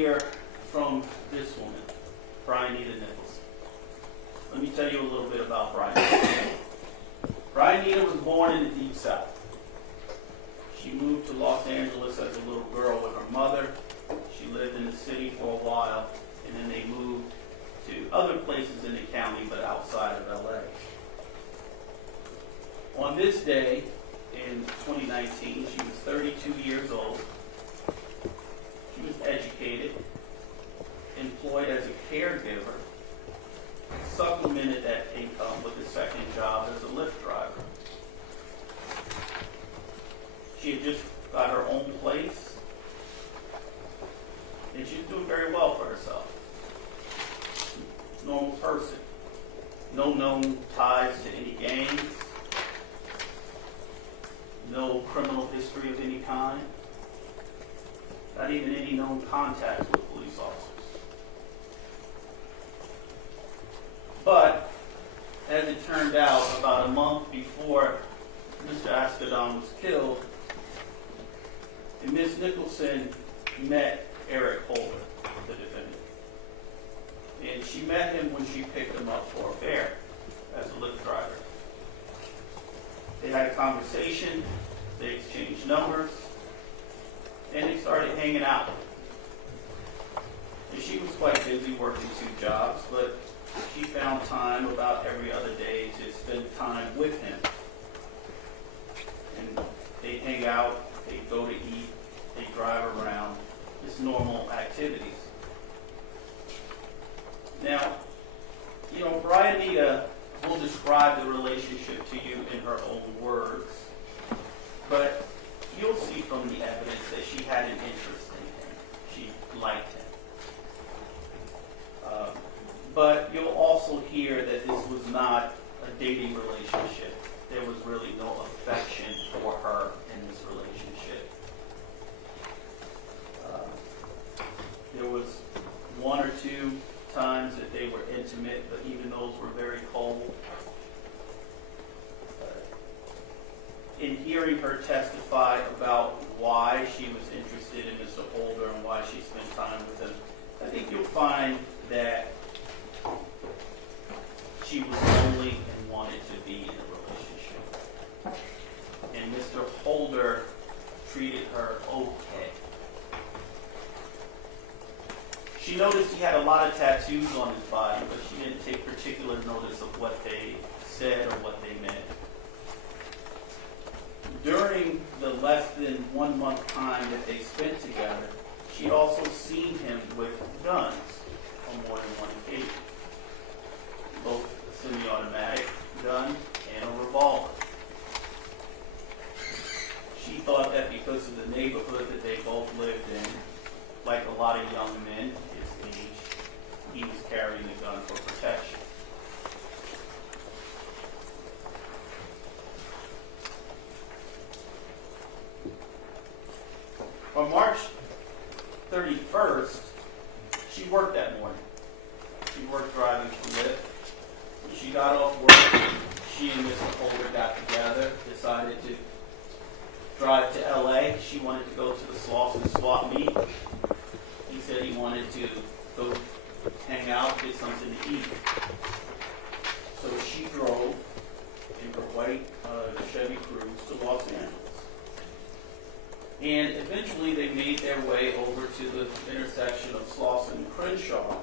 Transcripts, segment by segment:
hear from this woman, Bryannitta Nicholson. Let me tell you a little bit about Bryannitta. Bryannitta was born in the Deep South. She moved to Los Angeles as a little girl with her mother. She lived in the city for a while, and then they moved to other places in the county, but outside of LA. On this day, in 2019, she was 32 years old. She was educated, employed as a caregiver, supplemented that income with a second job as a Lyft driver. She had just got her own place, and she was doing very well for herself. Normal person. No known ties to any gangs. No criminal history of any kind. Not even any known contacts with police officers. But, as it turned out, about a month before Mr. Ascadon was killed, Ms. Nicholson met Eric Holder, the defendant. And she met him when she picked him up for a fare as a Lyft driver. They had a conversation, they exchanged numbers, and they started hanging out. And she was quite busy working 2 jobs, but she found time about every other day to spend time with him. And they'd hang out, they'd go to eat, they'd drive around, just normal activities. Now, Bryannitta will describe the relationship to you in her own words, but you'll see from the evidence that she had an interest in him. She liked him. But you'll also hear that this was not a dating relationship. There was really no affection for her in this relationship. There was 1 or 2 times that they were intimate, but even those were very cold. In hearing her testify about why she was interested in Mr. Holder and why she spent time with him, I think you'll find that she was lonely and wanted to be in a relationship. And Mr. Holder treated her okay. She noticed he had a lot of tattoos on his body, but she didn't take particular notice of what they said or what they meant. During the less than 1 month time that they spent together, she'd also seen him with guns on more than one occasion. Both a semi-automatic gun and a revolver. She thought that because of the neighborhood that they both lived in, like a lot of young men his age, he was carrying the gun for protection. On March 31st, she worked that morning. She worked driving for Lyft. When she got off work, she and Mr. Holder got together, decided to drive to LA. She wanted to go to the Slauson swap meet. He said he wanted to go hang out, get something to eat. So she drove in her white Chevy Cruze to Los Angeles. And eventually they made their way over to the intersection of Slauson and Crenshaw,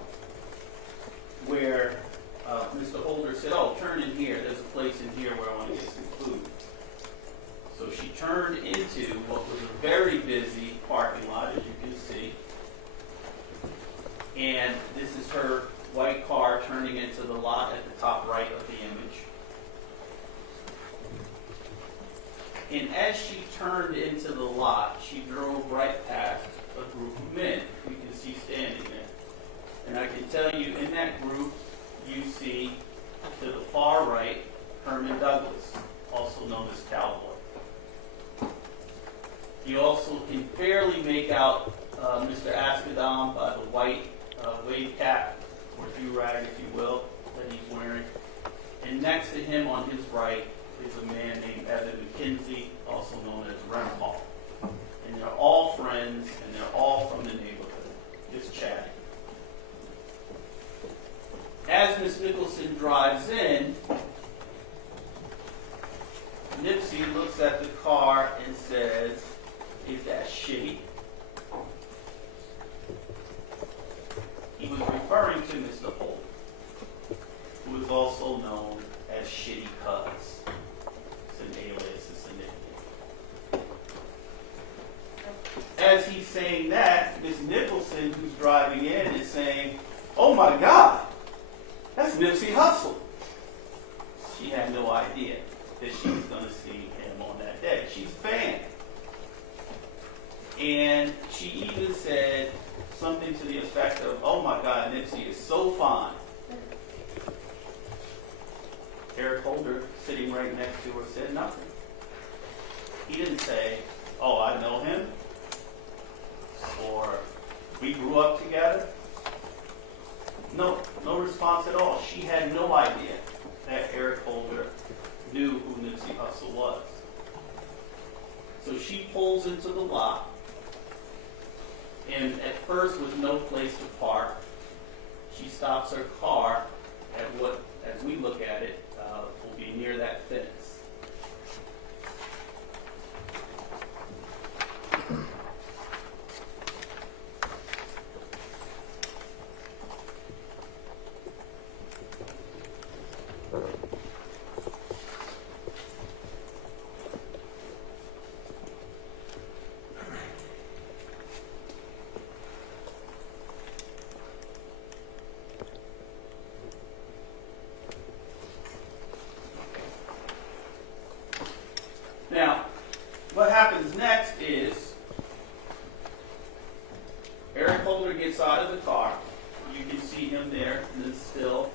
where Mr. Holder said, "Oh, turn in here. There's a place in here where I want to get some food." So she turned into what was a very busy parking lot, as you can see. And this is her white car turning into the lot at the top right of the image. And as she turned into the lot, she drove right past a group of men you can see standing there. And I can tell you, in that group, you see to the far right, Herman Douglas, also known as Cowboy. You also can barely make out Mr. Ascadon by the white wave cap, or do-rag, if you will, that he's wearing. And next to him on his right is a man named Evan McKenzie, also known as Renhall. And they're all friends, and they're all from the neighborhood, just Miss Nicholson drives in, Nipsey looks at the car and says, "Is that shitty?" He was referring to Mr. Holt, who is also known as Shitty Cuz. It's an alias, it's a nickname. As he's saying that, Miss Nicholson, who's driving in, is saying, "Oh my God, that's Nipsey Hussle." She had no idea that she was going to see him on that day. She's a fan. And she even said something to the effect of, "Oh my God, Nipsey is so fine." Eric Holder, sitting right next to her, said nothing. He didn't say, "Oh, I know him," or "We grew up together." No response at all. She had no idea that Eric Holder knew who Nipsey Hussle was. So she pulls into the lot, and at first, with no place to park, she stops her car at what, as we look at it, will be near that fence. Now, what happens next is Eric Holder gets out of the car. You can see him there in the still.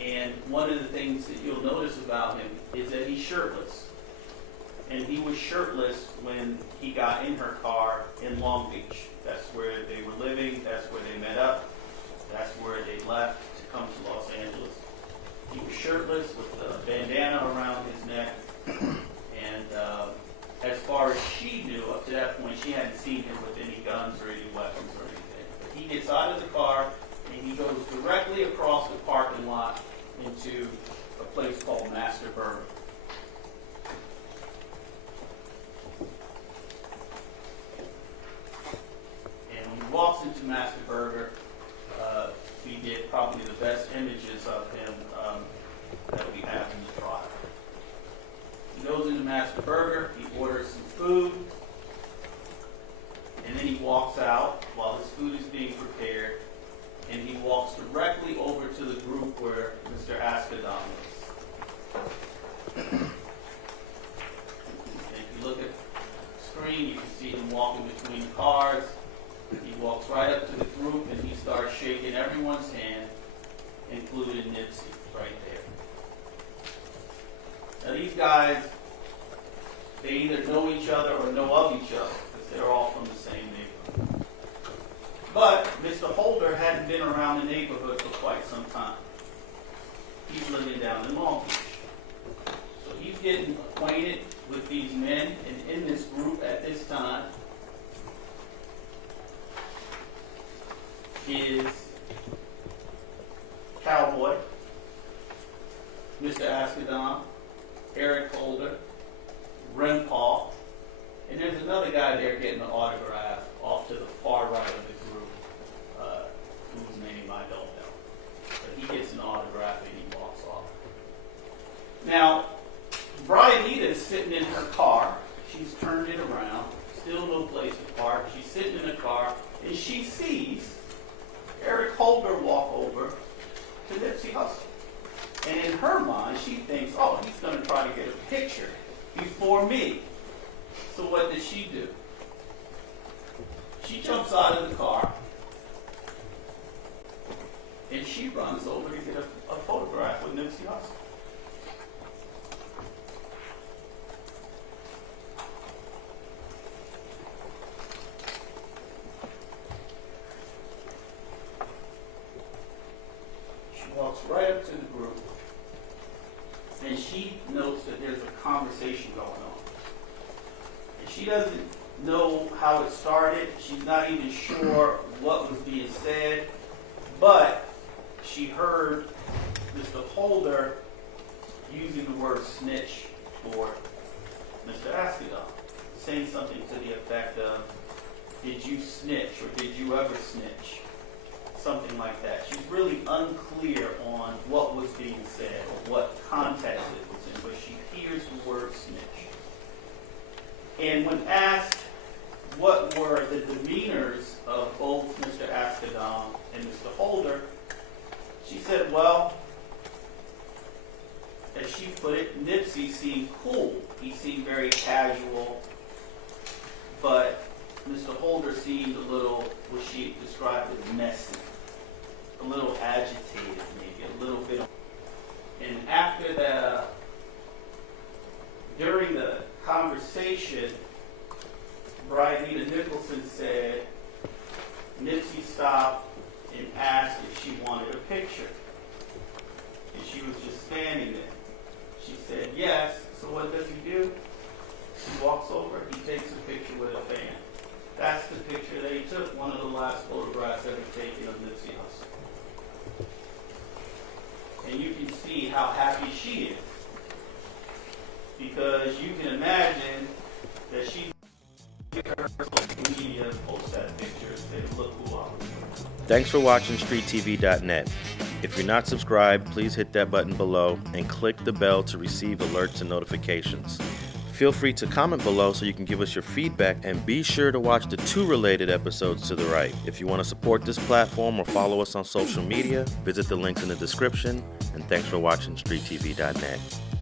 And one of the things that you'll notice about him is that he's shirtless. And he was shirtless when he got in her car in Long Beach. That's where they were living. That's where they met up. That's where they left to come to Los Angeles. He was shirtless with a bandana around his neck. And as far as she knew, up to that point, she hadn't seen him with any guns or any weapons or anything. But he gets out of the car and he goes directly across the parking lot into a place called Master Burger. And when he walks into Master Burger, we get probably the best images of him that we have in the trial. He goes into Master Burger, he orders some food, and then he walks out while his food is being prepared, and he walks directly over to the group where Mr. Ascadon is. And if you look at the screen, you can see him walking between cars. He walks right up to the group and he starts shaking everyone's hand, including Nipsey, right there. Now these guys, they either know each other or know of each other because they're all from the same neighborhood. But Mr. Holder hadn't been around the neighborhood for quite some time. He's living down in Long Beach. So he's getting acquainted with these men, and in this group at this time is Cowboy, Mr. Ascadon, Eric Holder, Ren Paul, and there's another guy there getting an autograph off to the far right of the group, whose name I don't know. But he gets an autograph and he walks off. Now, Bryannitta is sitting in her car. She's turned it around. Still no place to park. She's sitting in the car and she sees Eric Holder walk over to Nipsey Hussle. And in her mind, she thinks, oh, he's going to try to get a picture before me. So what does she do? She jumps out of the car and she runs over to get a photograph with Nipsey Hussle. She walks right up to the group and she notes that there's a conversation going on. And she doesn't know how it started. She's not even sure what was being said. But she heard Mr. Holder using the word snitch for Mr. Askedon, saying something to the effect of, did you snitch or did you ever snitch? Something like that. She's really unclear on what was being said or what context it was in, but she hears the word snitch. And when asked what were the demeanors of both Mr. Askedon and Mr. Holder, she said, well, as she put it, Nipsey seemed cool. He seemed very casual, but Mr. Holder seemed a little, what she described as messy, a little agitated maybe, a little bit. And after the, during the conversation, Bryannitta Nicholson said, Nipsey stopped and asked if she wanted a picture. And she was just standing there. She said, yes. So what does he do? He walks over, he takes a picture with a fan. That's the picture that he took, one of the last photographs ever taken of Nipsey Hussle. And you can see how happy she is. Because you can imagine that she her social media post that picture and say, look who I am. Thanks for watching StreetTV.net. If you're not subscribed, please hit that button below and click the bell to receive alerts and notifications. Feel free to comment below so you can give us your feedback, and be sure to watch the 2 related episodes to the right. If you want to support this platform or follow us on social media, visit the links in the description, and thanks for watching StreetTV.net.